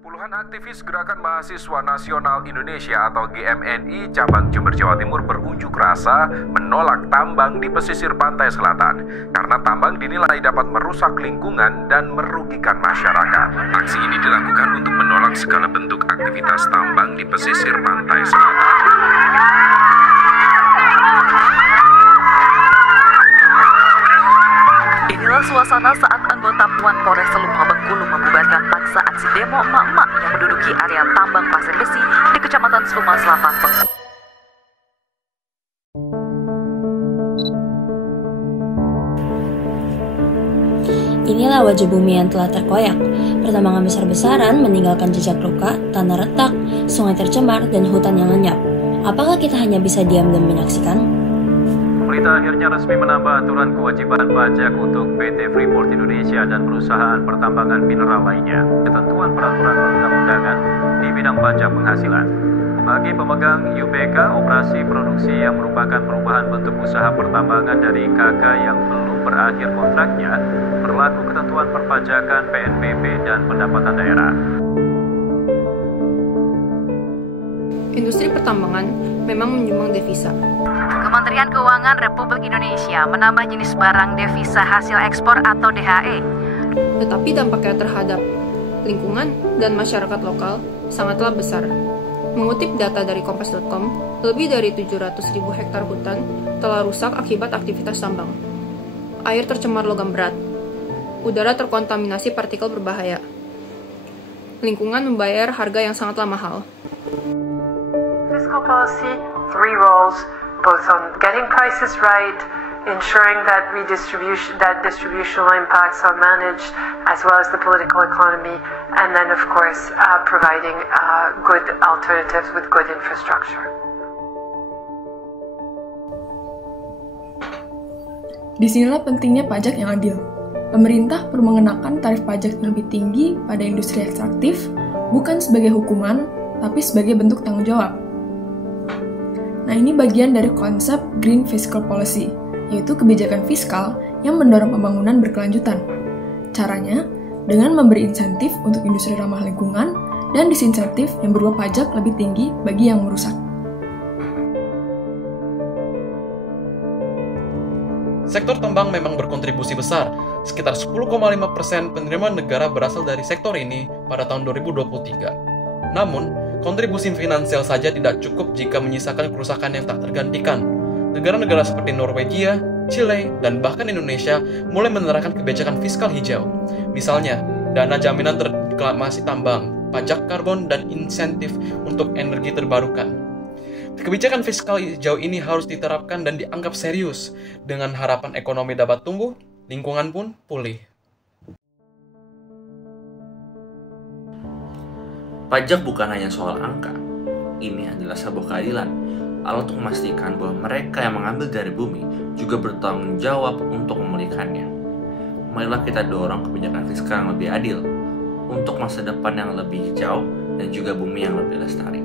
Puluhan aktivis Gerakan Mahasiswa Nasional Indonesia atau GMNI cabang Jember, Jawa Timur berunjuk rasa menolak tambang di pesisir pantai selatan karena tambang dinilai dapat merusak lingkungan dan merugikan masyarakat. Aksi ini dilakukan untuk menolak segala bentuk aktivitas tambang di pesisir pantai selatan. Inilah suasana saat anggota Puan Polres Seluma Bengkulu membubarkan paksa aksi demo emak-emak yang menduduki area tambang pasir besi di Kecamatan Seluma Selatan, Bengkulu. Inilah wajah bumi yang telah terkoyak. Pertambangan besar-besaran meninggalkan jejak luka, tanah retak, sungai tercemar, dan hutan yang lenyap. Apakah kita hanya bisa diam dan menyaksikan? Pemerintah akhirnya resmi menambah aturan kewajiban pajak untuk PT Freeport Indonesia dan perusahaan pertambangan mineral lainnya. Ketentuan peraturan perundang-undangan di bidang pajak penghasilan. Bagi pemegang UPK, operasi produksi yang merupakan perubahan bentuk usaha pertambangan dari KK yang belum berakhir kontraknya, berlaku ketentuan perpajakan PNBP dan pendapatan daerah. Industri pertambangan memang menyumbang devisa. Kementerian Keuangan Republik Indonesia menambah jenis barang devisa hasil ekspor atau DHE. Tetapi dampaknya terhadap lingkungan dan masyarakat lokal sangatlah besar. Mengutip data dari Kompas.com, lebih dari 700.000 hektar hutan telah rusak akibat aktivitas tambang. Air tercemar logam berat. Udara terkontaminasi partikel berbahaya. Lingkungan membayar harga yang sangatlah mahal. Fiscal policy, 3 roles, both on getting prices right, ensuring that distributional impacts are managed, as well as the political economy, and then of course providing good alternatives with good infrastructure. Disinilah pentingnya pajak yang adil. Pemerintah perlu mengenakan tarif pajak yang lebih tinggi pada industri ekstraktif, bukan sebagai hukuman, tapi sebagai bentuk tanggung jawab. Nah, ini bagian dari konsep Green Fiscal Policy, yaitu kebijakan fiskal yang mendorong pembangunan berkelanjutan. Caranya, dengan memberi insentif untuk industri ramah lingkungan dan disinsentif yang berupa pajak lebih tinggi bagi yang merusak. Sektor tambang memang berkontribusi besar. Sekitar 10,5% penerimaan negara berasal dari sektor ini pada tahun 2023. Namun, kontribusi finansial saja tidak cukup jika menyisakan kerusakan yang tak tergantikan. Negara-negara seperti Norwegia, Chile, dan bahkan Indonesia mulai menerapkan kebijakan fiskal hijau. Misalnya, dana jaminan reklamasi tambang, pajak karbon, dan insentif untuk energi terbarukan. Kebijakan fiskal hijau ini harus diterapkan dan dianggap serius, dengan harapan ekonomi dapat tumbuh, lingkungan pun pulih. Pajak bukan hanya soal angka. Ini adalah sebuah keadilan. Allah untuk memastikan bahwa mereka yang mengambil dari bumi juga bertanggung jawab untuk memulihkannya. Marilah kita dorong kebijakan fiskal yang lebih adil untuk masa depan yang lebih hijau dan juga bumi yang lebih lestari.